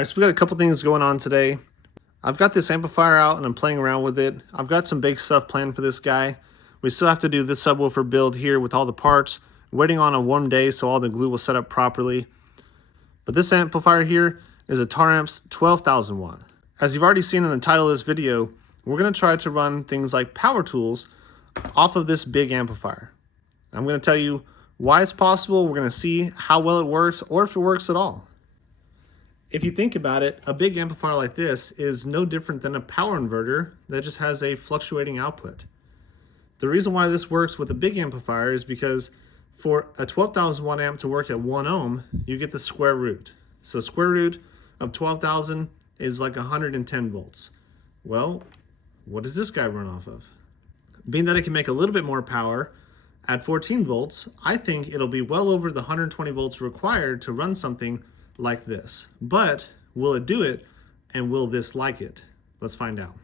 Alright, so we got a couple things going on today. I've got this amplifier out and I'm playing around with it. I've got some big stuff planned for this guy. We still have to do this subwoofer build here with all the parts, waiting on a warm day so all the glue will set up properly. But this amplifier here is a Taramps 12,000 watt. As you've already seen in the title of this video, we're going to try to run things like power tools off of this big amplifier. I'm going to tell you why it's possible. We're going to see how well it works or if it works at all. If you think about it, a big amplifier like this is no different than a power inverter that just has a fluctuating output. The reason why this works with a big amplifier is because for a 12,000 watt amp to work at 1 ohm, you get the square root. So square root of 12,000 is like 110 volts. Well, what does this guy run off of? Being that it can make a little bit more power at 14 volts, I think it'll be well over the 120 volts required to run something like this. But will it do it, and will this like it? Let's find out.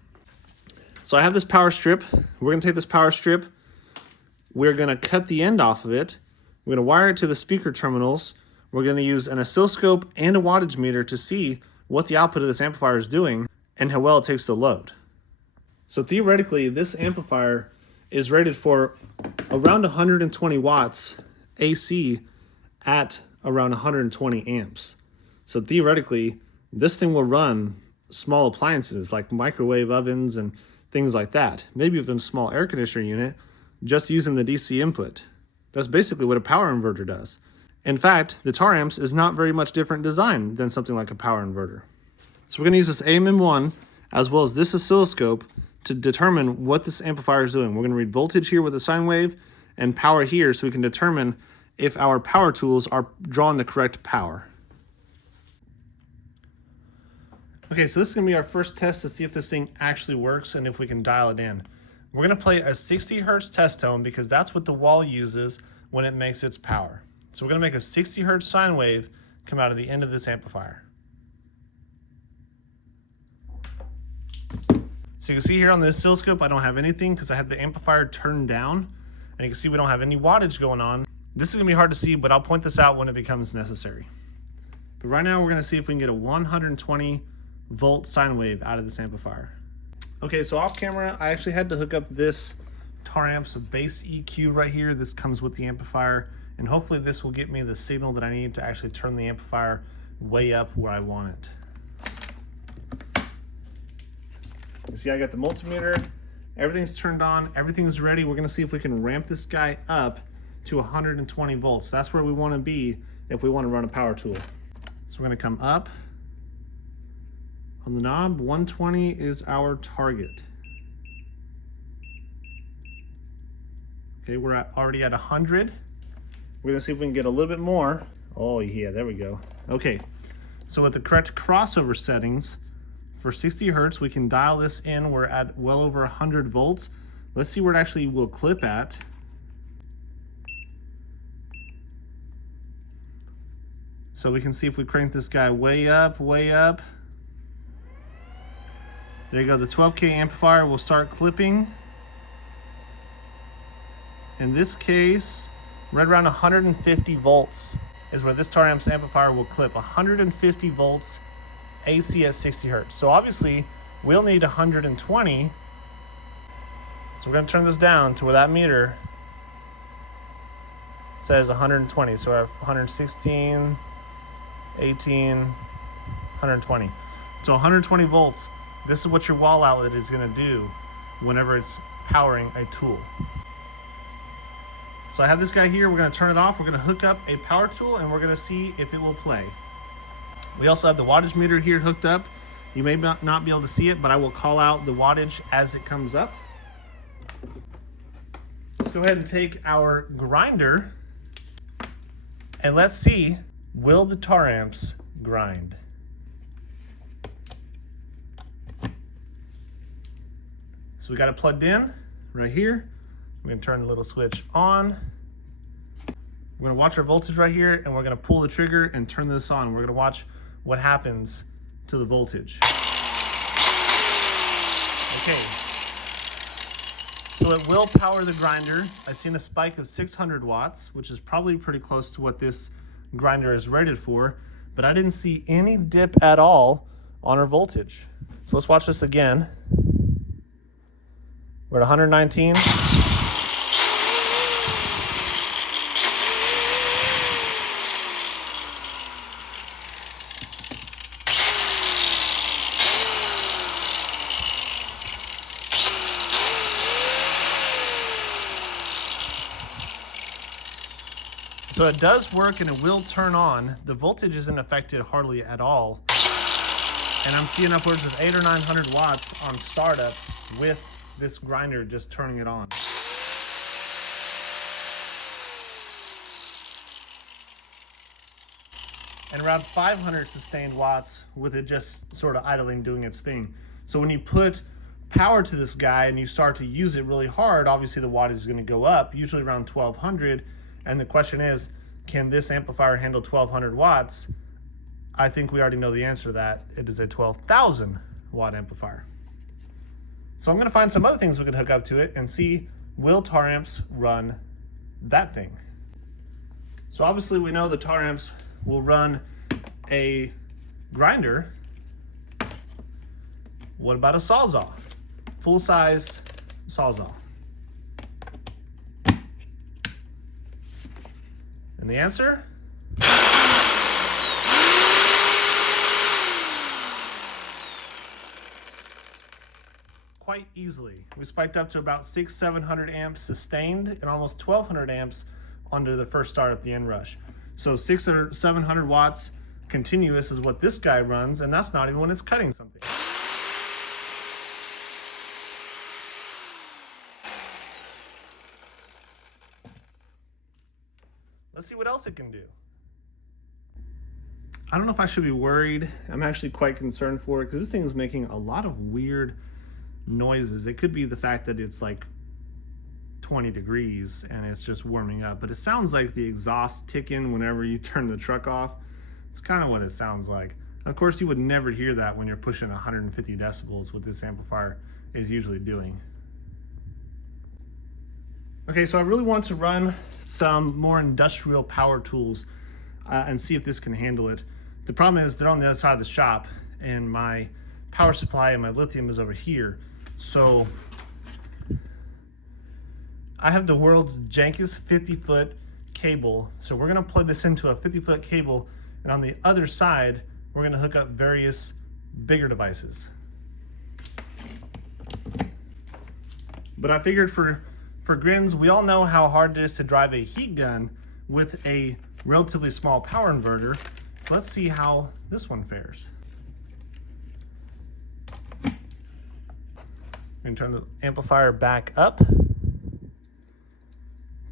So I have this power strip. We're going to take this power strip. We're going to cut the end off of it. We're going to wire it to the speaker terminals. We're going to use an oscilloscope and a wattage meter to see what the output of this amplifier is doing and how well it takes the load. So theoretically, this amplifier is rated for around 120 watts AC at around 120 amps. So theoretically, this thing will run small appliances like microwave ovens and things like that. Maybe even a small air conditioner unit just using the DC input. That's basically what a power inverter does. In fact, the Taramps is not very much different design than something like a power inverter. So we're going to use this AMM1 as well as this oscilloscope to determine what this amplifier is doing. We're going to read voltage here with a sine wave and power here so we can determine if our power tools are drawing the correct power. Okay, so this is going to be our first test to see if this thing actually works and if we can dial it in. We're going to play a 60 hertz test tone because that's what the wall uses when it makes its power. So we're going to make a 60 hertz sine wave come out of the end of this amplifier. So you can see here on the oscilloscope I don't have anything because I have the amplifier turned down, and you can see we don't have any wattage going on. This is going to be hard to see, but I'll point this out when it becomes necessary. But right now we're going to see if we can get a 120 volt sine wave out of this amplifier. Okay, so off camera I actually had to hook up this Taramps bass EQ right here. This comes with the amplifier, and hopefully this will get me the signal that I need to actually turn the amplifier way up where I want it. You see I got the multimeter, everything's turned on, everything's ready. We're going to see if we can ramp this guy up to 120 volts. That's where we want to be if we want to run a power tool. So we're going to come up on the knob. 120 is our target. Okay, we're already at 100. We're going to see if we can get a little bit more. Oh yeah, there we go. Okay, so with the correct crossover settings for 60 hertz, we can dial this in. We're at well over 100 volts. Let's see where it actually will clip at. So we can see if we crank this guy way up, way up. There you go, the 12K amplifier will start clipping. In this case, right around 150 volts is where this Taramps amplifier will clip. 150 volts AC at 60 hertz. So obviously we'll need 120. So we're going to turn this down to where that meter says 120. So we're at 116, 18, 120. So 120 volts. This is what your wall outlet is going to do whenever it's powering a tool. So I have this guy here. We're going to turn it off. We're going to hook up a power tool and we're going to see if it will play. We also have the wattage meter here hooked up. You may not be able to see it, but I will call out the wattage as it comes up. Let's go ahead and take our grinder and let's see, will the Taramps grind? So we got it plugged in right here. We're going to turn the little switch on. We're going to watch our voltage right here, and we're going to pull the trigger and turn this on. We're going to watch what happens to the voltage. Okay. So it will power the grinder. I've seen a spike of 600 watts, which is probably pretty close to what this grinder is rated for. but I didn't see any dip at all on our voltage. So let's watch this again. We're at 119. So it does work and it will turn on. The voltage isn't affected hardly at all. And I'm seeing upwards of 800 or 900 watts on startup with this grinder just turning it on. And around 500 sustained watts with it just sort of idling, doing its thing. So when you put power to this guy and you start to use it really hard, obviously the wattage is going to go up, usually around 1200. And the question is, can this amplifier handle 1200 watts? I think we already know the answer to that. It is a 12,000 watt amplifier. So I'm going to find some other things we could hook up to it and see, will Taramps run that thing? So obviously we know the Taramps will run a grinder. What about a sawzall? Full-size sawzall. And the answer? Quite easily. We spiked up to about 600-700 amps sustained and almost 1200 amps under the first start at the end rush. So 600-700 watts continuous is what this guy runs, and that's not even when it's cutting something. Let's see what else it can do. I don't know if I should be worried. I'm actually quite concerned for it because this thing is making a lot of weird noises. It could be the fact that it's like 20 degrees and it's just warming up, but it sounds like the exhaust ticking whenever you turn the truck off. It's kind of what it sounds like. Of course, you would never hear that when you're pushing 150 decibels, what this amplifier is usually doing. Okay, so I really want to run some more industrial power tools and see if this can handle it. The problem is they're on the other side of the shop and my power supply and my lithium is over here. So I have the world's jankiest 50-foot cable. So we're gonna plug this into a 50-foot cable, and on the other side, we're gonna hook up various bigger devices. But I figured for grins, we all know how hard it is to drive a heat gun with a relatively small power inverter. So let's see how this one fares. I'm gonna turn the amplifier back up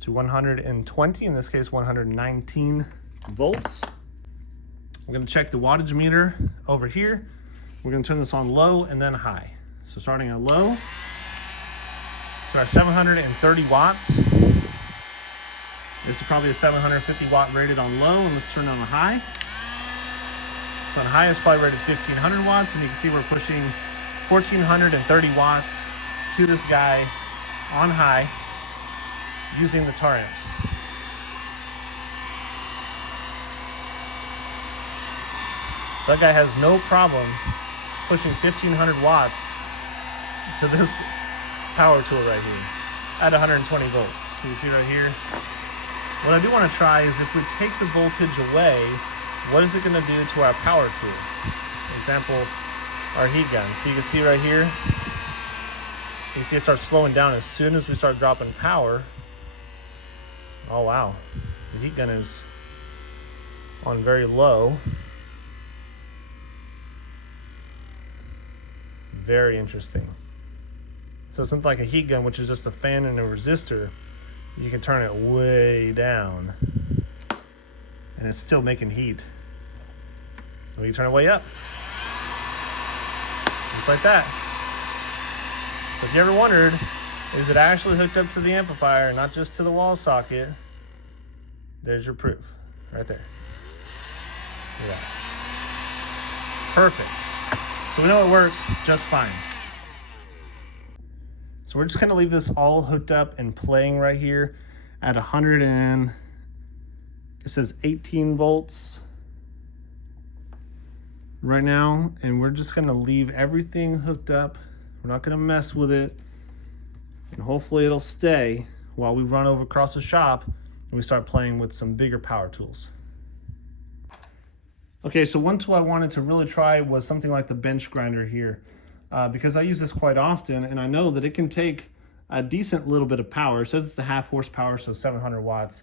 to 120, in this case 119 volts. I'm gonna check the wattage meter over here. We're gonna turn this on low and then high. So starting at low, so at 730 watts. This is probably a 750 watt rated on low, and let's turn on the high. So on high it's probably rated 1500 watts, and you can see we're pushing 1430 watts to this guy on high using the Taramps. So that guy has no problem pushing 1500 watts to this power tool right here at 120 volts. You can see right here. What I do want to try is if we take the voltage away, what is it going to do to our power tool? For example, our heat gun. So you can see right here, you can see it starts slowing down as soon as we start dropping power. Oh wow, the heat gun is on very low. Very interesting. So something like a heat gun, which is just a fan and a resistor, you can turn it way down and it's still making heat. We can turn it way up. Just like that. So if you ever wondered, is it actually hooked up to the amplifier, not just to the wall socket? There's your proof, right there. Look at that. Perfect. So we know it works just fine. So we're just gonna leave this all hooked up and playing right here at 100 and, it says 18 volts. right now, and we're just gonna leave everything hooked up. We're not gonna mess with it, and hopefully it'll stay while we run over across the shop and we start playing with some bigger power tools. Okay, so one tool I wanted to really try was something like the bench grinder here, because I use this quite often, and I know that it can take a decent little bit of power. It says it's a half horsepower, so 700 watts.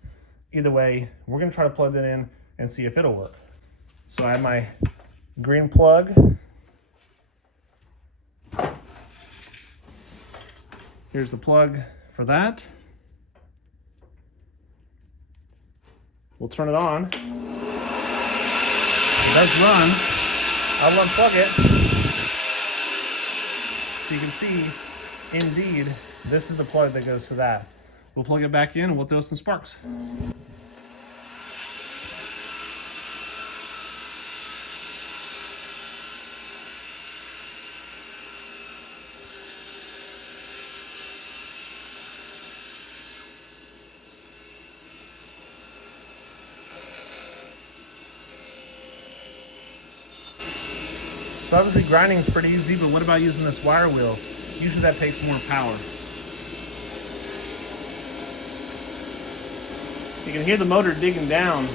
Either way, we're gonna try to plug that in and see if it'll work. So I have my green plug. Here's the plug for that. We'll turn it on. It does run. I'll unplug it. So you can see, indeed, this is the plug that goes to that. We'll plug it back in and we'll throw some sparks. So obviously grinding is pretty easy, but what about using this wire wheel? Usually that takes more power. You can hear the motor digging down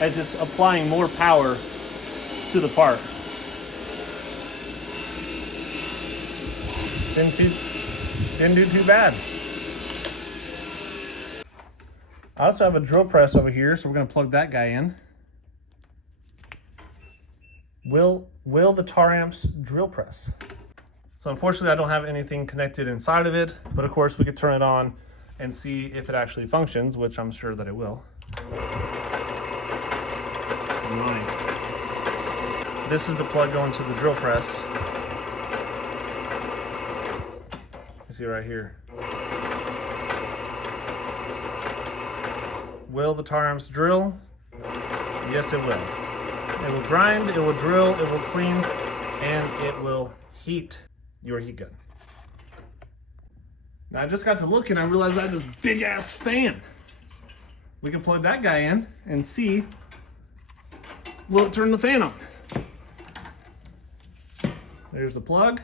as it's applying more power to the part. Didn't do too bad. I also have a drill press over here, so we're gonna plug that guy in. Will the Taramps drill press. So unfortunately I don't have anything connected inside of it, but of course we could turn it on and see if it actually functions, which I'm sure that it will. Nice. This is the plug going to the drill press. You see right here. Will the Taramps drill? Yes, it will. It will grind, it will drill, it will clean, and it will heat your heat gun. Now I just got to look and I realized I had this big ass fan. We can plug that guy in and see, will it turn the fan on? There's the plug.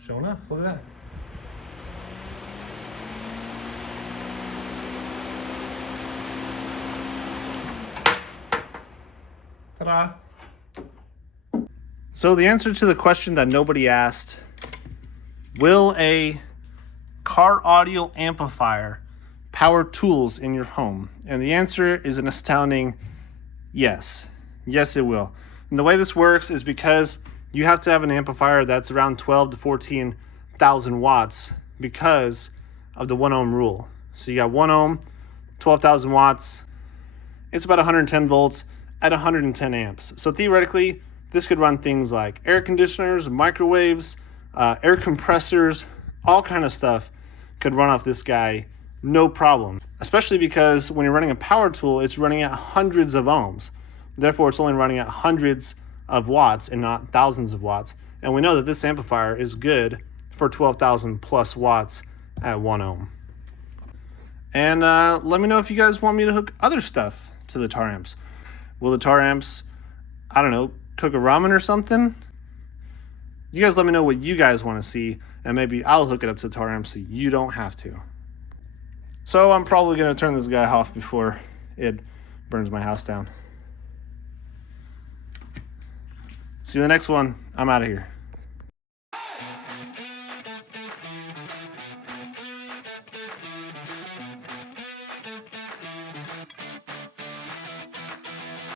Sure enough, look at that. Ta-da. So the answer to the question that nobody asked, will a car audio amplifier power tools in your home? And the answer is an astounding yes. Yes, it will. And the way this works is because you have to have an amplifier that's around 12 to 14,000 watts because of the 1 ohm rule. So you got 1 ohm, 12,000 watts. It's about 110 volts at 110 amps. So theoretically, this could run things like air conditioners, microwaves, air compressors, all kind of stuff could run off this guy, no problem. Especially because when you're running a power tool, it's running at hundreds of ohms. Therefore, it's only running at hundreds of watts and not thousands of watts. And we know that this amplifier is good for 12,000 plus watts at 1 ohm. And let me know if you guys want me to hook other stuff to the Taramps. Will the Taramps, I don't know, cook a ramen or something? You guys let me know what you guys want to see, and maybe I'll hook it up to the Taramps so you don't have to. So I'm probably going to turn this guy off before it burns my house down. See you in the next one. I'm out of here.